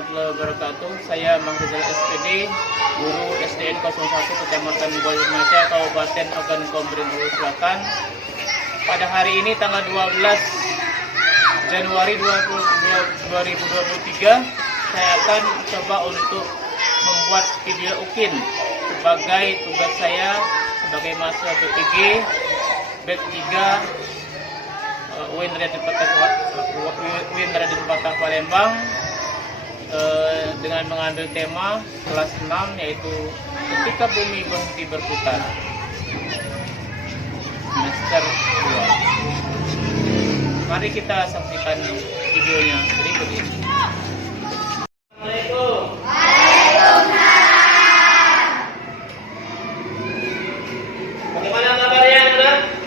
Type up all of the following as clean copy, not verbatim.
warahmatullahi wabarakatuh. Saya Mang Rizal SPD, guru SDN 01 Kecamatan Boyolmaca, Kabupaten Ogan Komering Ulu Selatan. Pada hari ini tanggal 12 Januari 2023, saya akan coba untuk membuat video ukin sebagai tugas saya sebagai mahasiswa B3 batch 3 UIN Raden Patah Palembang, dengan mengambil tema kelas 6 yaitu ketika bumi berhenti berputar semester 2. Mari kita saksikan videonya berikut ini. Assalamualaikum. Bagaimana kabarnya, Anak?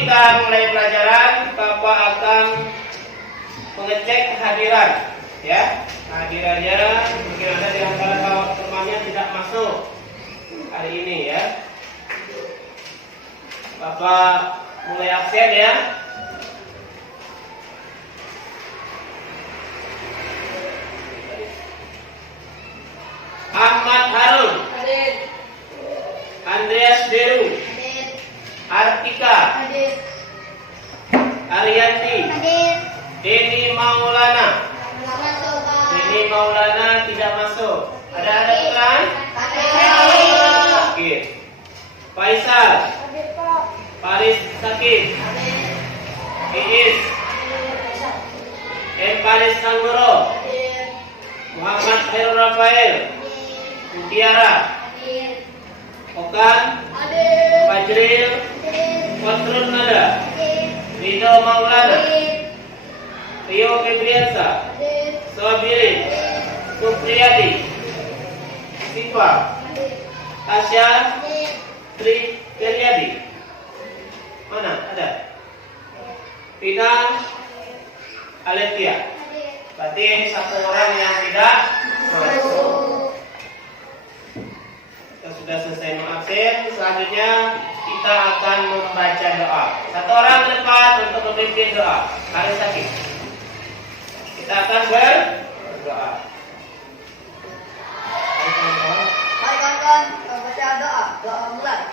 Kita mulai pelajaran, Bapak akan mengecek kehadiran, ya. Kehadirannya mungkin ada di antara temannya tidak masuk hari ini, ya. Bapak mulai absen, ya. Ahmad Harun, Andreas Deru, Artika, Ariyanti, Deni Maulana. Deni Maulana tidak masuk. Ada keterangan? Sakit. Faisal, Faris sakit. Iis, M. Faris Sanggoro, Muhammad Khairul Rafael, Mutiara, Okan, Fajril, Kotrun Nada, Rido Maulana, Rio Febriansa, Sobirin, Supriyadi, Siva, Tasya, Tri Feryadi. Mana? Ada? Pina, Aletia. Berarti ini satu orang yang tidak masuk. Kita sudah selesai mengabsen. Selanjutnya kita akan membaca doa. Satu orang ke depan untuk memimpin doa. Hari sakit. Kita akan berdoa. Mari kawan-kawan baca doa. Doa mulai.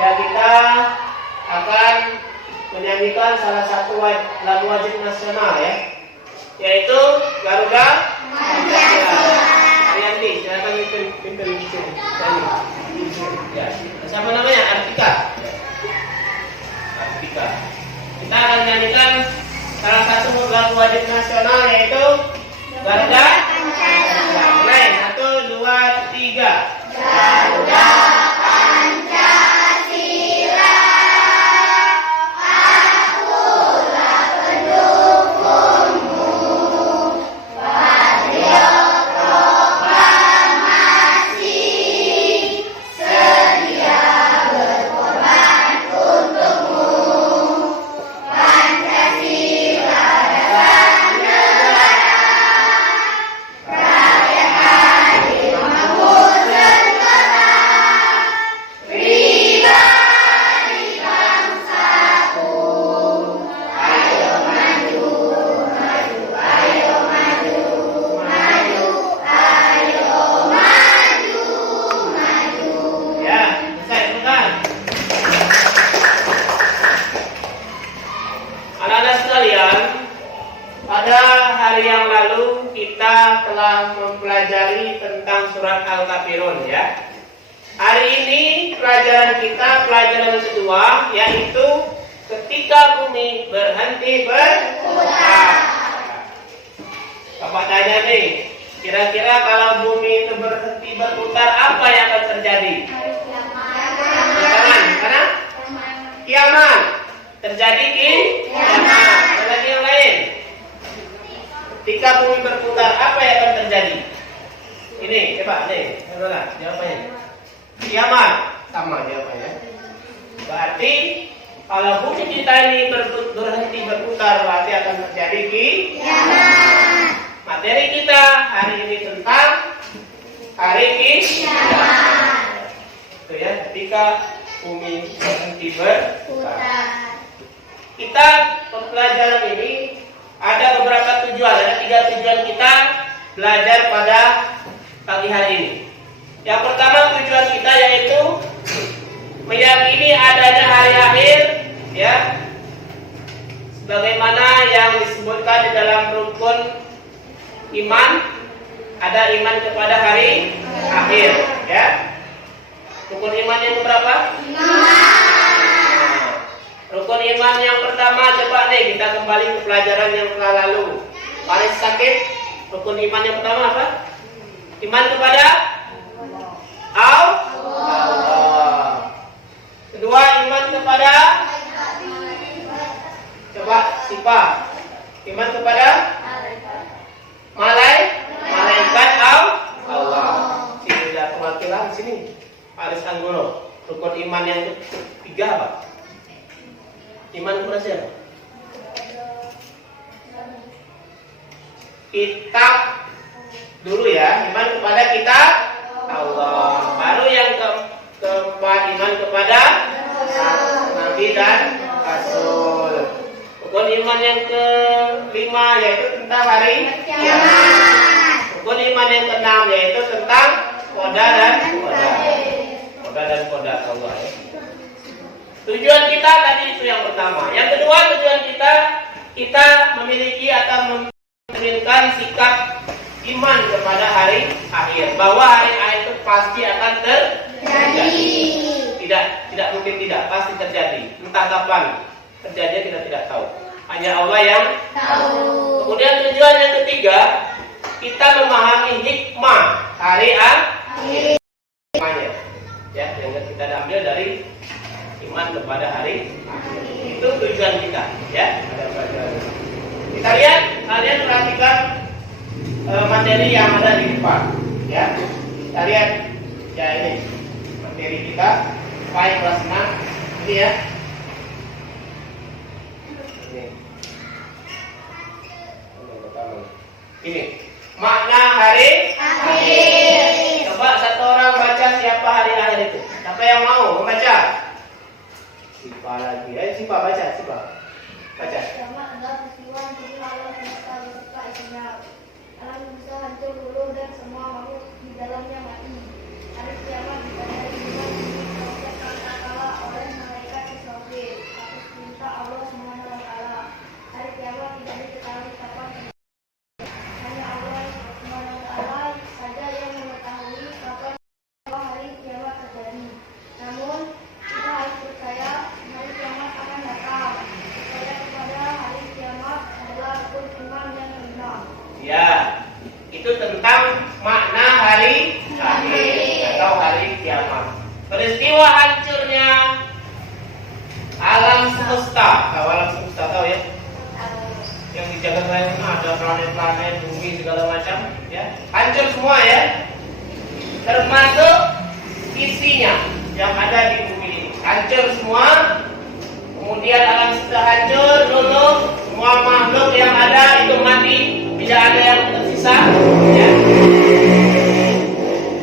ya kita akan menyanyikan salah satu lagu wajib nasional ya, yaitu Garuda Pancasila. Arianti, silakan pinter di sini. Ya, siapa namanya? Artika. Artika. Kita akan menyanyikan salah satu lagu wajib nasional yaitu Garuda Pancasila. Mulai 1, 2, 3. Garuda Pancasila, akulah pendukungmu, patriot proklamasi, sedia berkorban untukmu. Pancasila dasar negara, rakyat hadir makmur sejahtera, pribadi bangsaku. Ayo maju, maju, ayo maju, maju, ayo maju, maju. Ya, selesai, bukan? Anak-anak sekalian, pada hari yang lalu kita telah mempelajari tentang surat Al-Kafirun ya. Hari ini pelajaran kita pelajaran kedua, yaitu ketika bumi berhenti berputar. Bapak tanya nih, kira-kira kalau bumi itu berhenti berputar, apa yang akan terjadi? Kiamat, mana? Kiamat. Terjadi kiamat. Ada lagi yang lain? Ketika bumi berputar, apa yang akan terjadi? Ini, coba nih, jawabannya. Kiamat, sama jawabannya. Berarti kalau bumi kita ini berhenti berputar, berarti akan terjadi kiamat. Materi kita hari ini tentang hari kiamat. Itu ya, ketika bumi berhenti berputar. Kita pembelajaran ini ada beberapa tujuan, ada 3 tujuan kita belajar pada pagi hari ini. Yang pertama tujuan kita yaitu meyakini adanya hari akhir, ya, sebagaimana yang disebutkan di dalam rukun iman, ada iman kepada hari akhir, ya. Rukun iman yang berapa? Rukun iman yang pertama, coba nih kita kembali ke pelajaran yang telah lalu. Paling sakit, rukun iman yang pertama apa? Iman kepada Allah. Kedua, iman kepada, coba Sipa, iman kepada malaikat Allah. Sini ada perwakilan sini. Aris Anggoro. Rukun iman yang ketiga apa? Iman kepada siapa? Kitab dulu ya, iman kepada kitab Allah. Baru yang keempat, iman kepada Nabi dan Rasul. Rukun iman yang kelima yaitu tentang hari kiamat. Rukun iman yang keenam yaitu tentang qada dan qada Allah ya. Tujuan kita tadi itu yang pertama. Yang kedua, tujuan kita memiliki atau mencerminkan sikap iman kepada hari akhir, bahwa hari akhir itu pasti akan terjadi. Tidak mungkin tidak, pasti terjadi. Entah kapan terjadi kita tidak tahu. Hanya Allah yang tahu. Kemudian tujuan yang ketiga, kita memahami hikmah hari akhir. Ya, yang kita ambil dari iman kepada hari akhir. Itu tujuan kita, ya. Kita lihat, kalian perhatikan materi yang ada di depan, ya. Kita lihat, ya ini materi kita, baik kelas 6, ini ya. Ini makna hari akhir. Coba satu orang baca siapa hari akhir itu. Siapa yang mau membaca? Siapa lagi? Ayo Siapa baca, Siapa. Baca. Kiamat adalah peristiwa yang jadi alam semesta beserta isinya. Alam semesta hancur luluh dan semua makhluk di dalamnya mati. Hari kiamat dipadai dengan proses kala semesta. Tahu alam semesta, tahu ya? Yang di jagat raya ada planet-planet, bumi segala macam, ya. Hancur semua ya. Termasuk isinya yang ada di bumi ini. Hancur semua. Kemudian alam semesta hancur, luluh, semua makhluk yang ada itu mati, tidak ada yang tersisa, ya.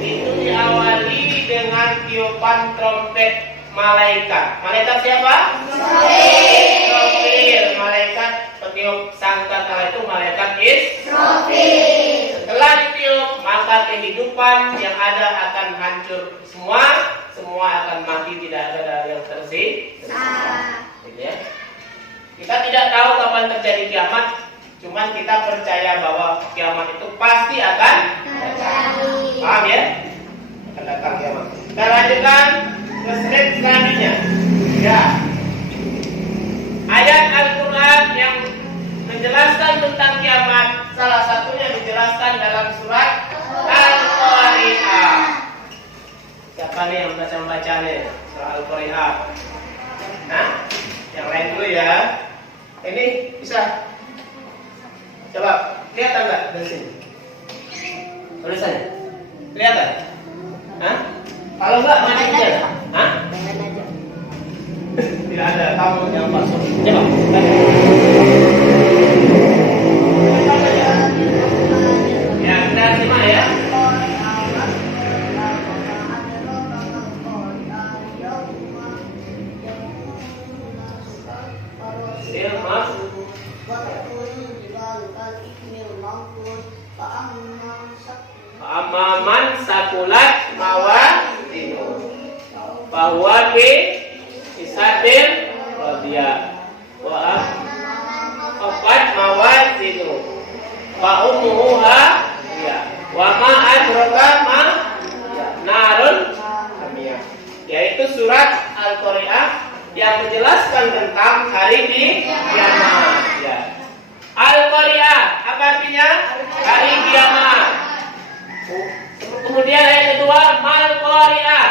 Itu diawali dengan tiupan trompet malaikat. Malaikat siapa? Israfil. Malaikat peniup sangkakala itu malaikat Israfil. Setelah ditiup, maka kehidupan yang ada akan hancur semua, semua akan mati, tidak ada yang tersisa. Gitu ya. Kita tidak tahu kapan terjadi kiamat, cuman kita percaya bahwa kiamat itu pasti akan datang. Paham ya? Akan datang kiamat. Kita lanjutkan ke slide selanjutnya. Ya. Ayat Al-Quran yang menjelaskan tentang kiamat, salah satunya dijelaskan dalam surat Al-Qari'ah. Siapa nih yang baca nih surah Al-Qari'ah? Nah, yang lain dulu ya. Ini bisa. Coba kelihatan nggak dari sini? Tulisannya kelihatan? Hah? Kalau nggak macamnya? Hah? Tidak ada. Kamu yang masuk. Coba. Ya, kita simak ya. Amaman sakulat mawazinu bahwa fi isatin radiyah wa afat mawazinu wa umuha ya wa ma adraka ma narun hamiyah, yaitu surat Al-Qari'ah yang menjelaskan tentang hari kiamat ya. Al-Qari'ah apa artinya? Hari kiamat. Kemudian ayat kedua, Mal-Qari'ah.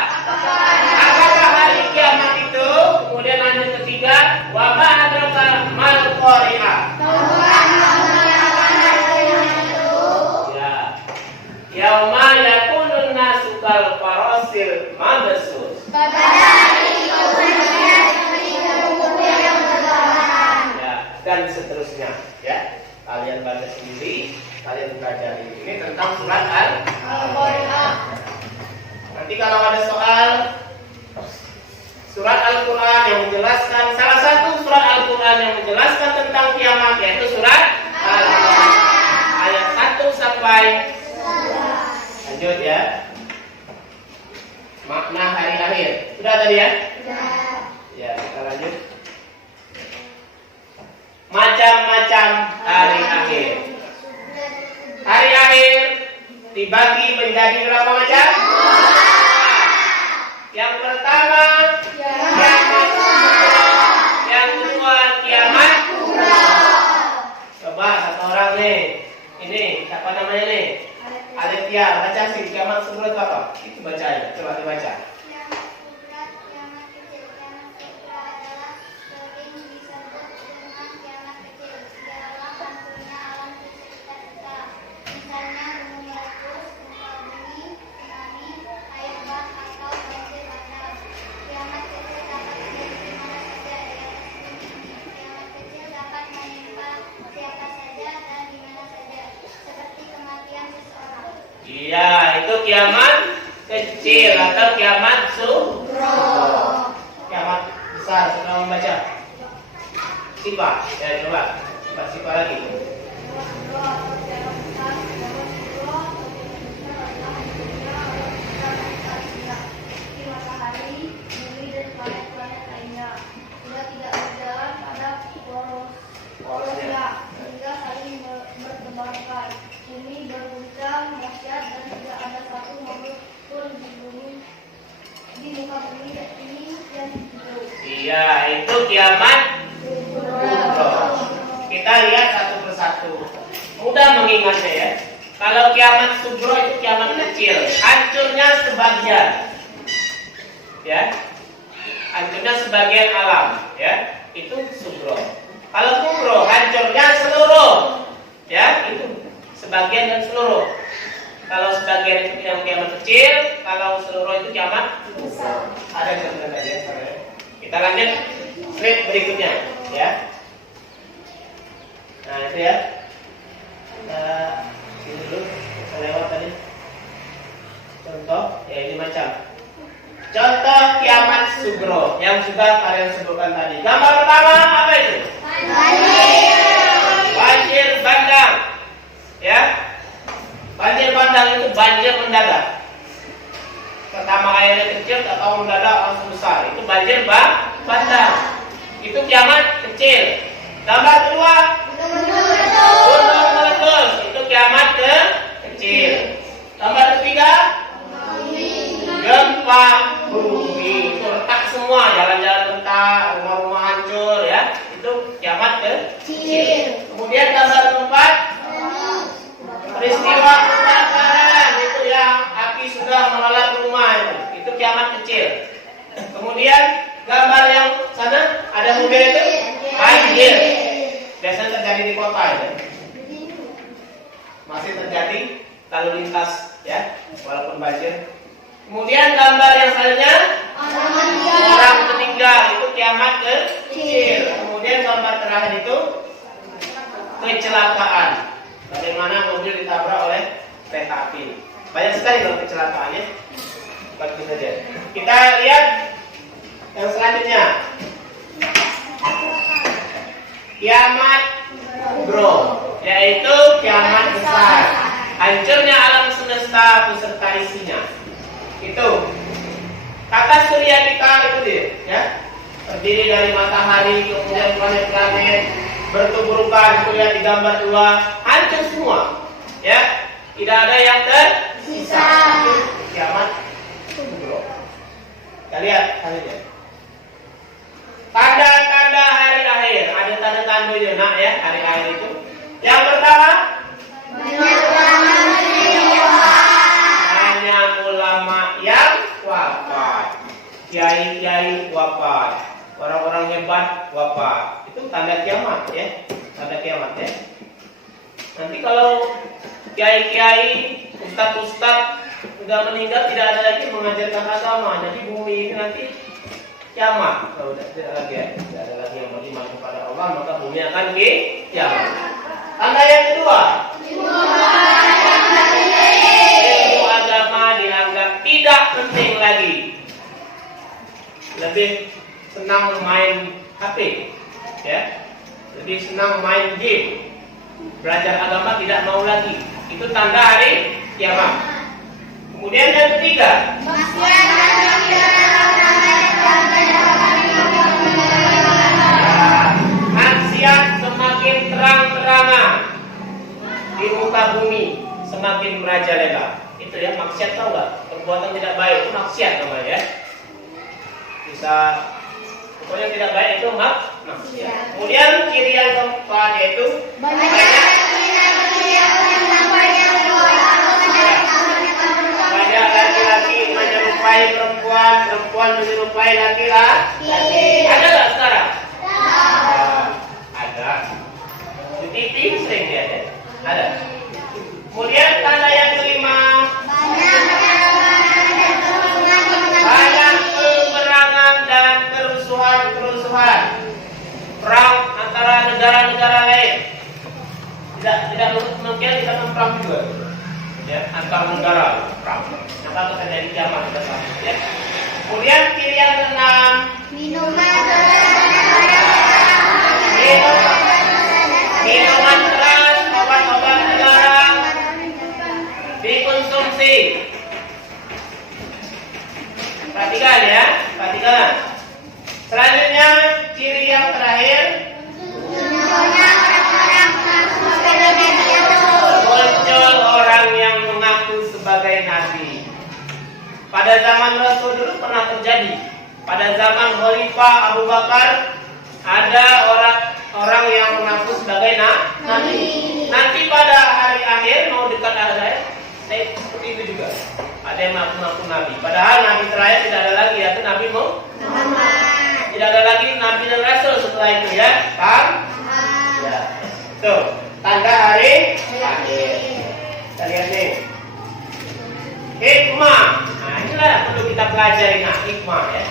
Apakah hari kiamat itu? Kemudian lanjut ketiga, wa ma adraka mal-Qari'ah. Ya. Yauma yakunun nasu kal farasil mabsus. Ya, dan seterusnya ya. Kalian baca sendiri, kalian pelajari. Ini tentang surat Al-Qari'ah. Nanti kalau ada soal surat Al-Quran yang menjelaskan, salah satu surat Al-Quran yang menjelaskan tentang kiamat yaitu surat Al-Qari'ah ayat 1 sampai 11. Lanjut ya. Makna hari akhir. Sudah tadi ya? Ya, kita lanjut. Macam-macam hari akhir. Hari akhir dibagi menjadi berapa macam? Yang pertama kiamat kubra, yang kedua kiamat kubra. Coba satu orang nih, ini siapa namanya nih? Aditya, baca sih kiamat kubra itu apa? Itu baca ya, coba dibaca. Iya, itu kiamat kecil atau kiamat sugra. Kiamat besar, sudah membaca. Siapa? Ya, coba. Siapa lagi? Bumi berguncang dahsyat dan tidak ada satu makhluk pun di muka bumi ini yang hidup. Iya, itu kiamat kubra. Kita lihat satu persatu. Mudah mengingatnya ya. Kalau kiamat kubra itu kiamat kecil, hancurnya sebagian. Ya. Hancurnya sebagian alam, ya. itu sugro. Kalau kubro hancurnya seluruh, ya itu sebagian dan seluruh. Kalau sebagian itu yang kiamat kecil, kalau seluruh itu kiamat besar. Ada contoh tadi ya. Kita lanjut slide berikutnya, ya. Nah itu ya. Ini dulu, kita lewat tadi. Contoh, ya ini macam. Contoh kiamat sugro yang sudah kalian sebutkan tadi. Gambar pertama apa itu? Banjir bandang. Ya. Banjir bandang itu banjir mendadak. Pertama airnya kecil, tak tahu mendadak langsung besar. Itu banjir bandang. Itu kiamat kecil. Gambar kedua, gunung meletus. Itu kiamat kecil. Gambar ketiga, gempa bumi. Itu retak semua, jalan-jalan retak, rumah-rumah hancur, ya. Itu kiamat kecil. Kemudian gambar keempat, peristiwa kebakaran. Itu yang api sudah melalap rumah. Itu kiamat kecil. Kemudian gambar yang sana ada mobil itu banjir. Biasanya terjadi di kota ya. Masih terjadi lalu lintas ya, walaupun banjir. Kemudian gambar yang selanjutnya orang meninggal. Itu kiamat kecil. Kemudian gambar terakhir itu kecelakaan. Bagaimana mobil ditabrak oleh kereta api. Banyak sekali kalau kecelakaannya. Bagus saja. Kita lihat yang selanjutnya. Kiamat kubro, yaitu kiamat besar. Hancurnya alam semesta beserta isinya. Itu tata surya kita itu dia, ya. Terdiri dari matahari, kemudian planet-planet bertuburukan, kemudian di gambar dua hancur semua, ya. Tidak ada yang tersisa. Kiamat kubro. Kita lihat hasilnya. Tanda-tanda hari akhir. Ada tanda-tandanya nak ya hari akhir itu. Yang pertama, banyak ulama yang wafat. Kiai-kiai wafat. Orang-orang hebat wafat. Itu tanda kiamat ya. Tanda kiamat ya. Nanti kalau kiai-kiai, ustaz-ustaz sudah meninggal, tidak ada lagi mengajarkan agama. Jadi bumi ini nanti kiamat. Kalau tidak lagi ya, tidak ada lagi yang beriman kepada Allah, maka bumi akan kiamat. Tanda yang kedua, ilmu agama dianggap tidak penting lagi. Lebih senang main HP, ya. Lebih senang main game. Belajar agama tidak mau lagi. Itu tanda hari kiamat. Kemudian yang ketiga, maksiat semakin terang-terangan di muka bumi, semakin merajalela. Itu ya maksiat, tahu nggak? Perbuatan tidak baik itu maksiat namanya ya. Bisa pokoknya tidak baik itu maksiat. Kemudian ciri yang keempat yaitu banyak laki-laki menyerupai perempuan, perempuan menyerupai laki-laki. Ada nggak sekarang? Ada. Di TV sering ya? Ada. Kemudian tanda yang kelima, banyak peperangan dan kerusuhan. Perang antara negara-negara lain. Tidak mungkin kita perang juga. Ya, antar negara perang. Maka akan terjadi kiamat pada saat itu ya. Kemudian ciri yang keenam, minuman keras, obat-obat terlarang dikonsumsi. Perhatikan ya, perhatikan. Selanjutnya ciri yang terakhir, muncul orang yang mengaku sebagai nabi. Pada zaman Rasul dulu pernah terjadi. Pada zaman Khalifah Abu Bakar ada orang yang mengaku sebagai nabi. Nanti pada hari akhir mau dekat akhir, seperti itu juga. Ada yang mengaku nabi. Padahal nabi terakhir tidak ada lagi, yaitu Nabi Muhammad. Tidak ada lagi nabi dan rasul setelah itu ya, paham? Ya. Tuh, tanda hari akhir. Kita lihat nih. Hikmah. Nah, inilah yang perlu kita pelajari. Nah, hikmah ya.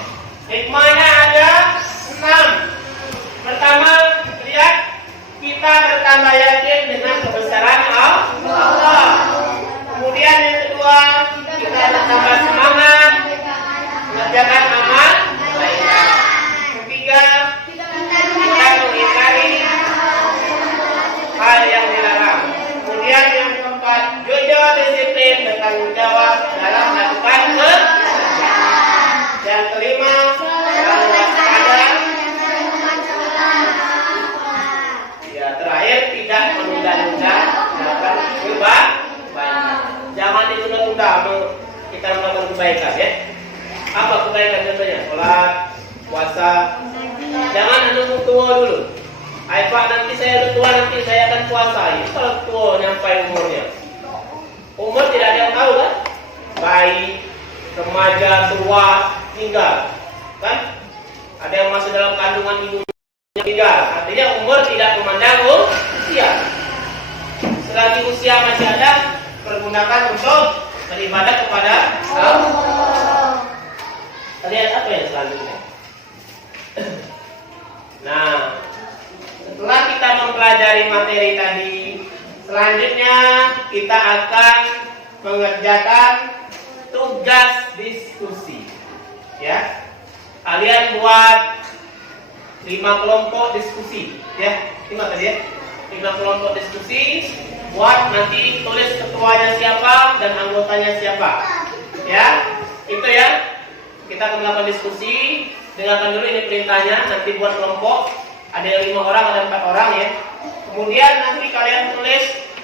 Hikmahnya ada 6. Pertama, lihat, kita bertambah yakin dengan kebesaran Allah. Kemudian yang kedua, kita bertambah semangat mengerjakan amal baik. Ketiga, kita mengingkari hal yang dilarang. Kemudian yang keempat, jujur, disiplin, bertanggung jawab dalam melakukan pekerjaan. Yang kelima, selalu waspada. Ya, terakhir, tidak menunda-nunda melakukan kebaikan. Jangan ditunda-tunda kita melakukan kebaikan ya. Apa kebaikan contohnya? Sholat, puasa. Jangan menunggu tua dulu. Ayo Pak, nanti saya udah tua, nanti saya akan puasa. Itu kalau tua nyampai umurnya. Umur tidak ada yang tahu kan? Bayi, remaja, tua, tinggal. Kan? Ada yang masuk dalam kandungan ibunya tinggal. Artinya umur tidak memandang usia. Selagi usia masih ada, pergunakan untuk beribadah kepada Allah. Lihat apa yang selanjutnya. Nah, setelah kita mempelajari materi tadi, selanjutnya kita akan mengerjakan tugas diskusi. Ya, kalian buat 5 kelompok diskusi. Ya, 5 tadi ya. 5 kelompok diskusi. Buat nanti tulis ketuanya siapa dan anggotanya siapa. Ya, itu ya. Kita akan melakukan diskusi. Dengarkan dulu ini perintahnya. Nanti buat kelompok. Ada yang 5 orang, ada 4 orang ya. Kemudian nanti kalian tulis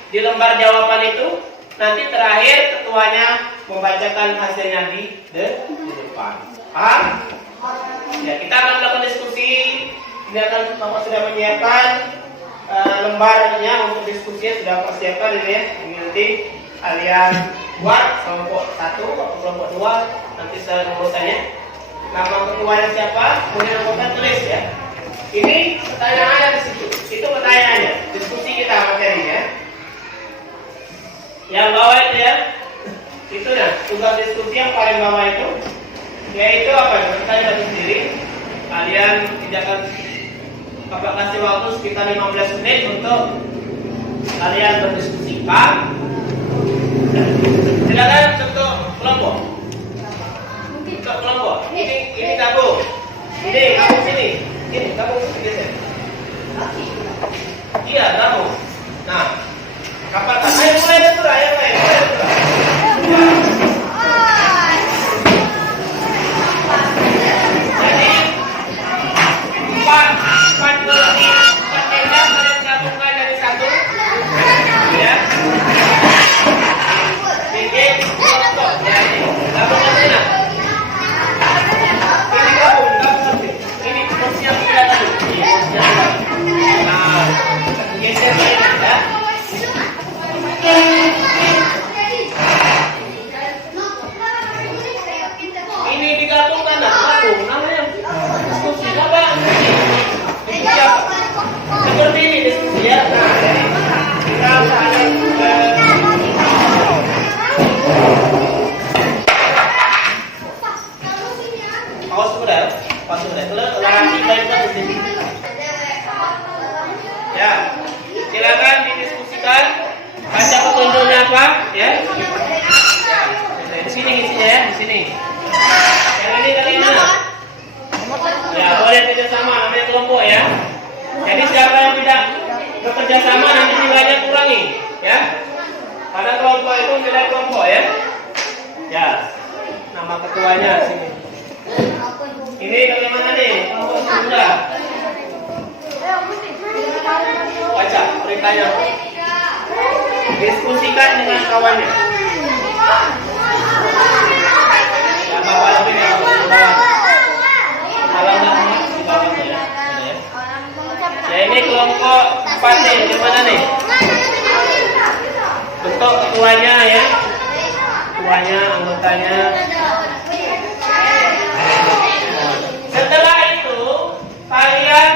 di lembar jawaban itu. Nanti terakhir ketuanya membacakan hasilnya di depan. Paham? Ya, kita akan melakukan diskusi. Ini akan Bapak sudah menyiapkan lembarnya untuk diskusinya, sudah persiapkan ini ya. Ini nanti kalian buat kelompok 1 atau kelompok 2 nanti secara urusannya. Nama ketuanya siapa, kemudian anggota tulis ya. Ini pertanyaannya di situ. Itu pertanyaannya. Diskusi kita materinya. Yang bawah itu ya. Itu nah, tugas diskusi yang paling bawah itu yaitu apa? Bertanya bagi sendiri. Kalian tidak akan Bapak kasih waktu sekitar 15 menit untuk kalian berdiskusi. Pak, silakan untuk kelompok. Untuk kelompok. Ini gabung. Ini gabung sini. Ini gabung sini geser. Iya gabung. Nah, kapan? Ayo mulai betul, ayo mulai betul. Jadi 4 tenda kalian gabungkan dari 1 ya. Bikin kelompok ya ini. Gabungkan sana. Ini gabung. Ini posisinya tidak dulu. Ini posisinya. Nah, geser lagi ya. Ini digabungkan gabung namanya diskusi apa? Seperti ini diskusi ya. Nah, jadi kita usahakan awas sudah, pas sudah. Lagi baik-baik di sini. Ya, silakan didiskusikan. Baca petunjuknya apa? Ya. Di sini isinya ya, di sini. Yang ini dari mana? Ya, boleh kerja sama, namanya kelompok ya. Jadi siapa yang tidak bekerja sama nanti nilainya kurangi, ya. Pada kelompok itu nilai kelompok ya. Ya, nama ketuanya sini. Ini dari mana nih? Kelompok sudah. Baca perintahnya. Diskusikan dengan kawannya. Ya, Bapak lebih ya, kalau nggak di bawah ya. Ya ini kelompok 4 nih, di mana nih? Bentuk ketuanya ya. Ketuanya, anggotanya. Setelah itu kalian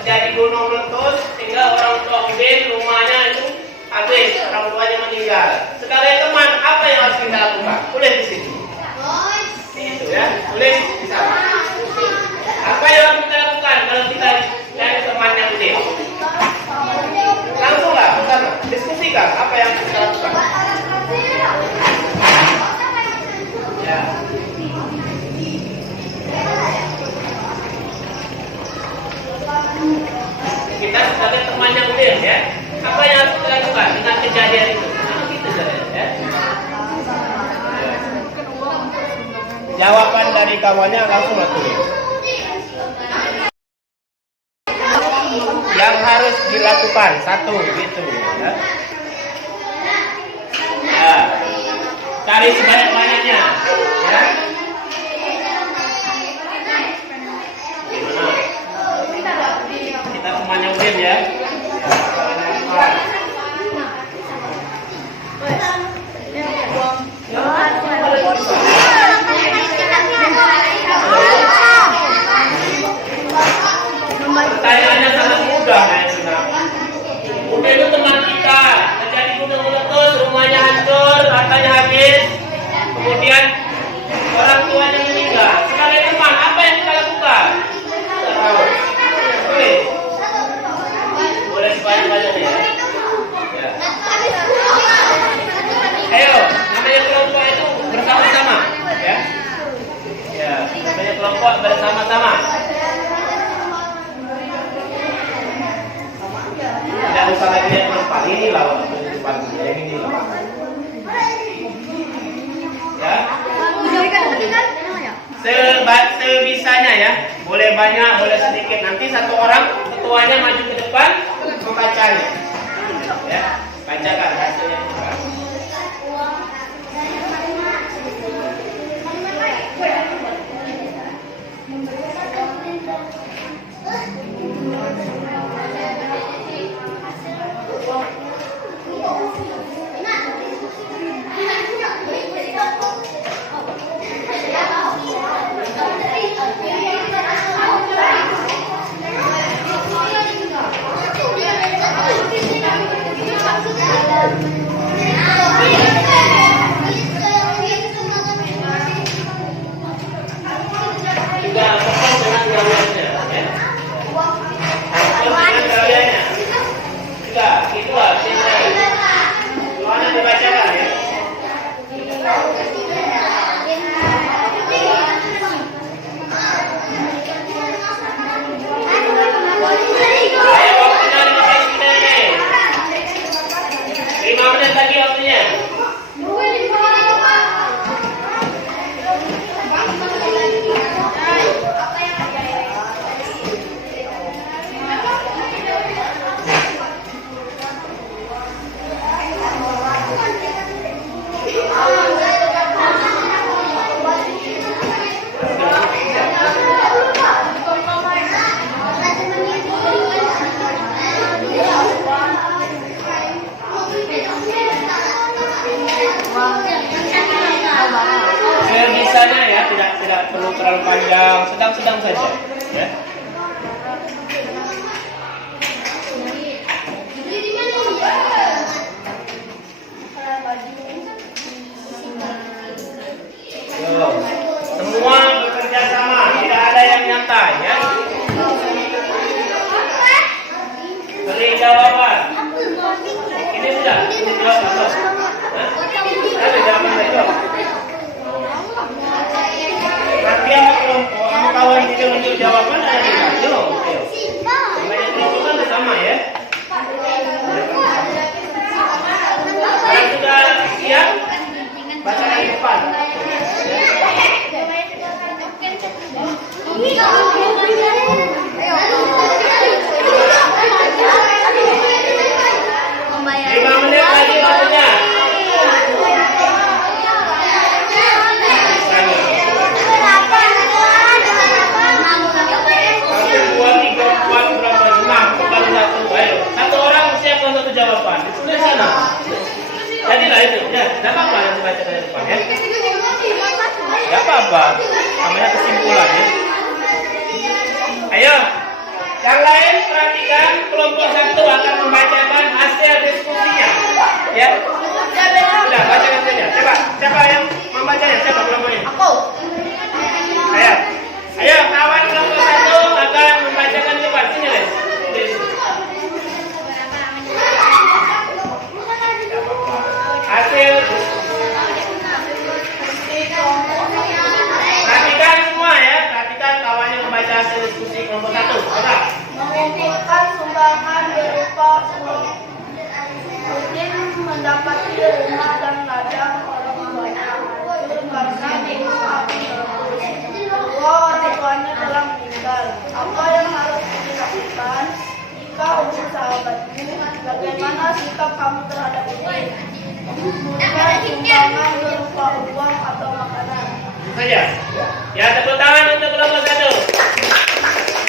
terjadi gunung meletus sehingga orang tua Udin rumahnya itu habis, orang tuanya meninggal. Sekalian teman, apa yang harus kita lakukan? Tulis di sini. Itu ya, tulis di sana. Apa yang harus kita lakukan kalau kita cari temannya Udin? Langsunglah, bersama. Diskusikan apa yang harus kita lakukan. Ya. Kita sebagai temannya Udin ya. Apa yang harus kita lakukan dengan kejadian itu? Nah, gitu saja ya. Jawaban dari kawannya langsung tulis. Yang harus dilakukan satu gitu ya. Ya. Cari sebanyak-banyaknya ya. Gimana? Kita temannya Udin ya. Pertanyaannya sangat mudah ya, Udin itu teman kita, terjadi gunung meletus, rumahnya hancur, hartanya habis, kemudian orang tuanya meninggal. Sebagai teman, apa yang kita lakukan? Kita tahu. Tulis. Boleh sebanyak-banyaknya ya. Ya. Ayo, namanya kelompok itu bersama-sama, ya. Ya, namanya kelompok bersama-sama. Tidak usah lagi lihat kelompok ini lah, ini lah. Ya. Sebisanya ya, boleh banyak, boleh sedikit. Nanti satu orang ketuanya maju ke depan membacanya. Ya, bacakan hasilnya. Sebisanya ya, tidak perlu terlalu panjang, sedang-sedang saja. Ya. Semua bekerja sama, tidak ada yang nyantai ya. Beri jawaban. Ini sudah, ini jawab apa? Ada jawaban saya. Nanti sama kelompok, sama kawan kita untuk jawaban ada di radio. Banyak kelompok kan sama ya. Kalau sudah siap, baca di depan. Tidak apa-apa nanti baca dari depan ya. Tidak apa-apa. Namanya kesimpulan ya. Ayo, yang lain membacanya? Siapa kelompok ini? Aku. Ayo. Ayo, kawan kelompok 1 akan membacakan cepat. Sini, Les. Hasil. Perhatikan semua ya. Perhatikan kawannya membaca hasil diskusi kelompok 1. Coba. Mengumpulkan sumbangan berupa uang. Udin mendapati rumah dan ladang orang tuanya hancur karena gunung api meletus. Dua orang tuanya telah meninggal. Apa yang harus dilakukan jika Udin sahabatmu? Bagaimana sikap kamu terhadap Udin? Bukan sumbangan berupa uang atau makanan. Saja. Ya, tepuk tangan untuk kelompok 1.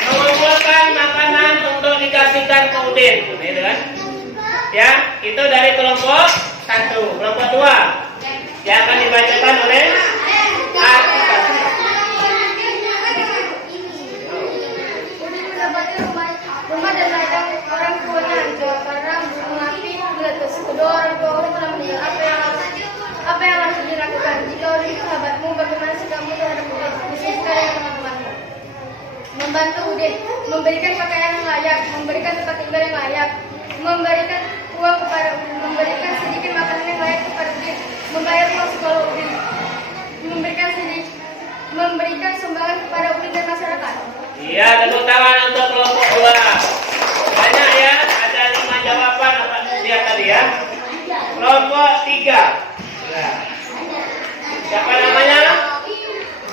Mengumpulkan makanan untuk dikasihkan ke Udin. Gitu kan? Ya, itu dari kelompok 1. Kelompok 2 yang akan dibacakan oleh Atika. Udin mendapati rumah dan ladang orang tuanya hancur karena gunung api meletus. Kedua orang tua Udin telah meninggal. Apa yang harus dilakukan jika Udin sahabatmu? Bagaimana sikapmu terhadap Udin? Diskusikan dengan teman-temanmu. Membantu Udin, memberikan pakaian yang layak, memberikan tempat tinggal yang layak, memberikan uang kepada Udin, memberikan sedikit makanan yang layak kepada Udin, membayar uang sekolah Udin, memberikan sumbangan kepada Udin dan masyarakat. Iya, tepuk tangan untuk kelompok 2. Banyak ya, ada 5 jawaban apa dia tadi ya. Kelompok 3. Ya. Siapa namanya?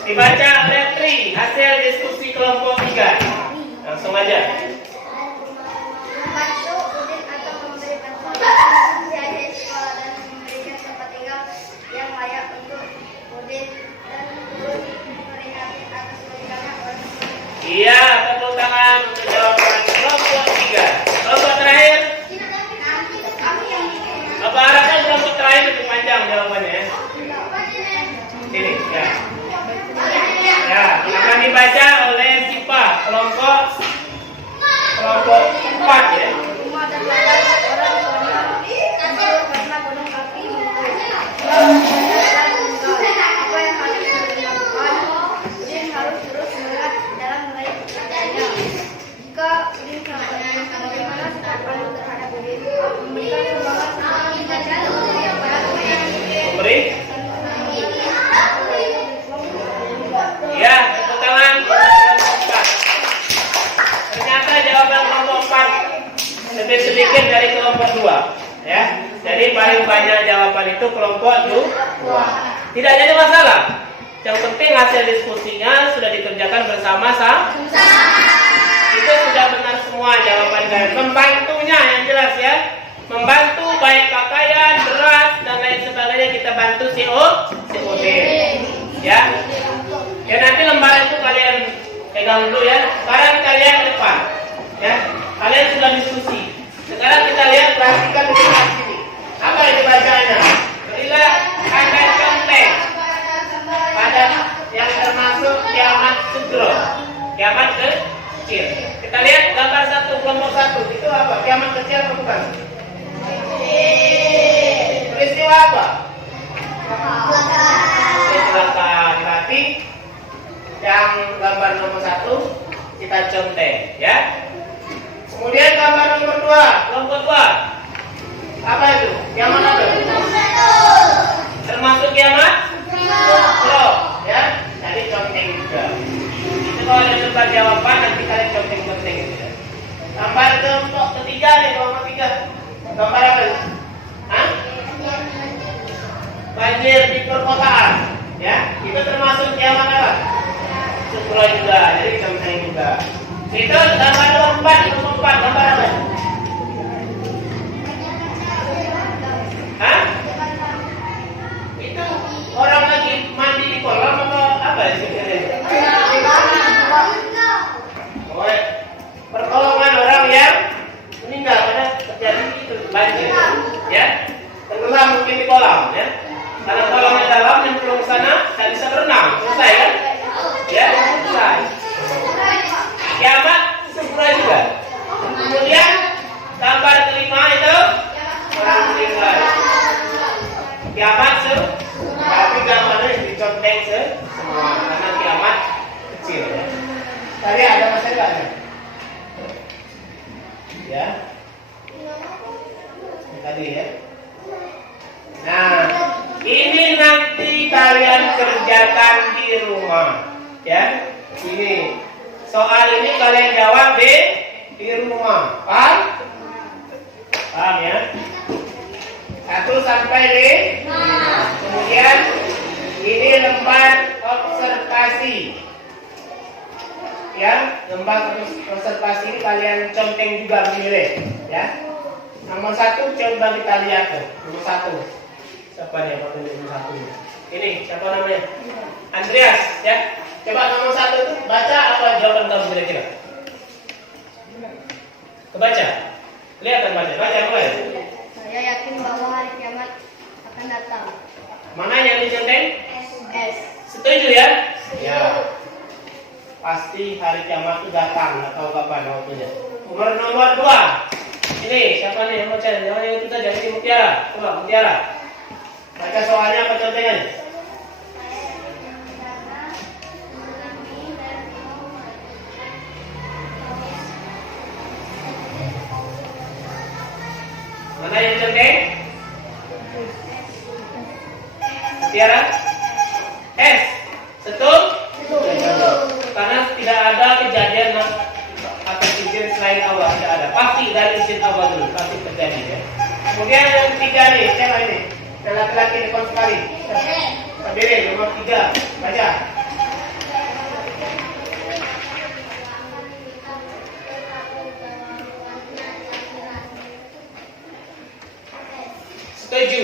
Dibaca oleh Tri, hasil diskusi kelompok 3. Langsung aja. Membantu Udin atau memberikan sumbangan biaya sekolah dan memberikan tempat tinggal yang layak untuk Udin dan turut memperingati atas meninggalnya orang tua. Iya, tepuk tangan untuk jawaban kelompok 3. Kelompok terakhir. Apa harapnya kelompok terakhir lebih panjang jawabannya ya? Ini, ya. Ya, akan dibaca oleh Sipa, kelompok 4 ya. Rumah dan ladang orang tuanya hancur karena gunung api meletus. Apa yang harus dilakukan? Udin harus terus semangat dalam meraih cita-citanya. Jika Udin sahabatnya, bagaimana sikap kamu terhadap Udin? Memberikan sumbangan kepada Udin. Beri. Ya, tepuk tangan untuk kelompok 4. Ternyata jawaban kelompok 4 lebih sedikit dari kelompok 2 ya. Jadi paling banyak jawaban itu kelompok 2. Tidak jadi masalah. Yang penting hasil diskusinya sudah dikerjakan bersama-sama. Itu sudah benar semua jawaban kalian. Membantunya yang jelas ya. Membantu baik pakaian, beras dan lain sebagainya kita bantu si Udin. Ya. Ya nanti lembar itu kalian pegang dulu ya. Sekarang kalian ke depan. Ya. Kalian sudah diskusi. Sekarang kita lihat, perhatikan di sini. Apa yang dibacanya? Berilah ada contek pada yang termasuk kiamat sugro, kiamat kecil. Kita lihat gambar 1 kelompok 1. Itu apa? Kiamat kecil atau bukan? Peristiwa apa? Kecelakaan. Berarti yang gambar nomor 1 kita contek ya. Kemudian gambar nomor 2 kelompok 2. Apa itu? Kiamat apa? Termasuk kiamat sugro ya. Jadi contek juga. Itu kalau ada tempat jawaban nanti kalian contek-contek ya. Gambar kelompok ketiga nih, kelompok 3. Gambar apa itu? Hah? Banjir di perkotaan ya. Itu termasuk kiamat apa? Sugro juga. Jadi contek juga. Itu gambar nomor 4 gambar apa? Hah? Itu orang lagi mandi di kolam atau apa sih? Oh, pertolongan orang yang meninggal pada terjadi itu banjir, ya. Tenggelam mungkin di kolam, ya. Karena kolamnya dalam, nyemplung sana, saya bisa berenang, selesai kan? Ya, selesai. Kiamat sugro juga. Ya. Ini tadi ya. Nah, ini nanti kalian kerjakan di rumah. Ya. Ini soal ini kalian jawab di rumah. Paham? Paham ya? 1 sampai 5. Kemudian ini lembar observasi. Ya, lembar observasi ini kalian conteng juga menilai. Ya. Nomor 1 coba kita lihat tuh. Nomor 1. Siapa nih yang tunjuk nomor 1? Ini siapa namanya? Andreas. Ya. Coba nomor 1 itu baca apa jawaban kamu kira-kira? Kebaca. Lihat baca. Baca mulai. Saya yakin bahwa hari kiamat akan datang. Mana yang diconteng? S. Setuju ya? Ya. Pasti hari kiamat itu datang, nggak tahu kapan waktunya. Nomor 2. Ini siapa nih yang baca? Jangan yang itu saja. Ini Mutiara. Coba Mutiara. Baca soalnya apa contengannya? Mana yang conteng? Mutiara? S. Setuju? Karena tidak ada kejadian atas izin selain Allah, tidak ada. Pasti dari izin Allah dulu, pasti terjadi ya. Kemudian yang 3 nih, siapa ini? Yang laki-laki depan sekali. Berdiri, nomor 3. Baca. Setuju.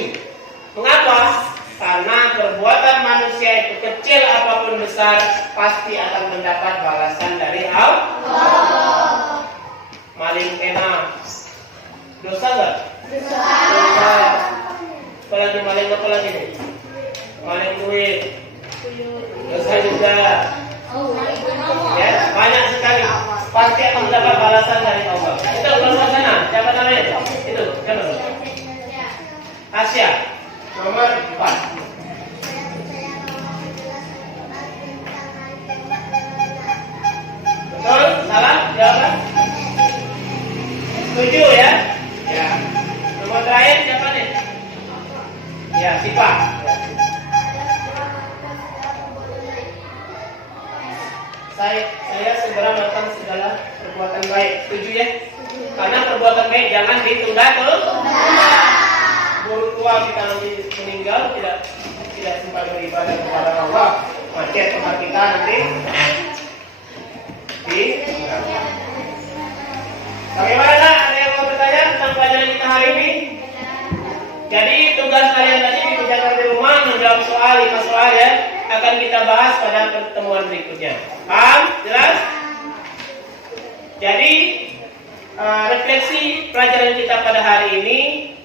Mengapa? Karena perbuatan manusia itu kecil apapun besar pasti akan mendapat balasan dari Allah. Maling kena dosa nggak? Dosa. Apalagi maling apa lagi nih? Maling duit. Dosa juga. Ya, banyak sekali. Pasti akan mendapat balasan dari Allah. Itu nomor sana. Siapa namanya? Itu. Siapa? Asia. Nomor 4. Betul? Salah? Jawaban? Setuju ya? Ya. Nomor terakhir siapa nih? Ya, Sipa. Saya segera melakukan segala perbuatan baik. Setuju ya? Karena perbuatan baik jangan ditunda tuh. Buruk tua kita nanti meninggal tidak sempat beribadah kepada Allah, macet tempat kita nanti di bagaimana? Ada yang mau bertanya tentang pelajaran kita hari ini? Jadi tugas kalian tadi dikerjakan di rumah, menjawab soal 5 soal ya, akan kita bahas pada pertemuan berikutnya. Paham? Jelas? Jadi refleksi pelajaran kita pada hari ini.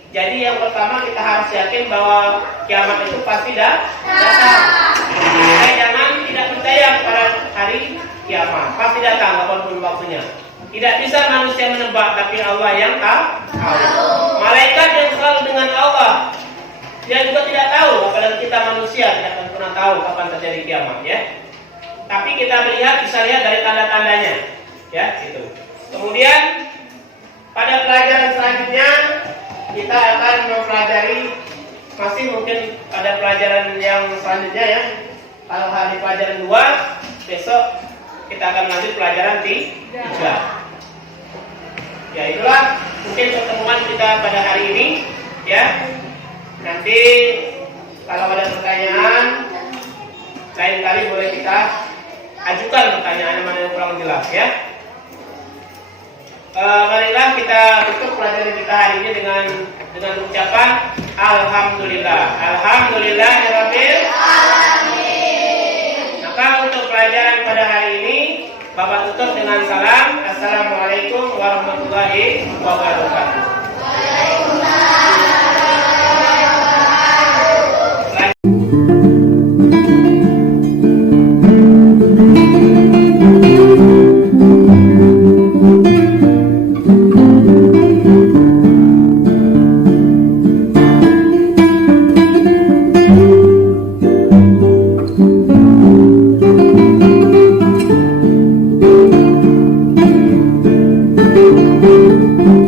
Jadi yang pertama kita harus yakin bahwa kiamat itu pasti datang. Jangan tidak percaya pada hari kiamat. Pasti datang apapun waktunya. Tidak bisa manusia menebak, tapi Allah yang tahu. Malaikat yang selalu dengan Allah, dia juga tidak tahu. Apalagi kita manusia tidak akan pernah tahu kapan terjadi kiamat ya. Tapi kita bisa lihat dari tanda-tandanya. Ya, itu. Kemudian pada pelajaran selanjutnya kita akan mempelajari, masih mungkin ada pelajaran yang selanjutnya ya. Kalau hari pelajaran 2, besok kita akan lanjut pelajaran 3. Ya itulah mungkin pertemuan kita pada hari ini ya. Nanti kalau ada pertanyaan lain kali boleh kita ajukan pertanyaan mana yang kurang jelas ya. Marilah kita tutup pelajaran kita hari ini dengan ucapan Alhamdulillah. Alhamdulillahirabbil alamin. Maka untuk pelajaran pada hari ini Bapak tutup dengan salam. Assalamualaikum warahmatullahi wabarakatuh. Thank you.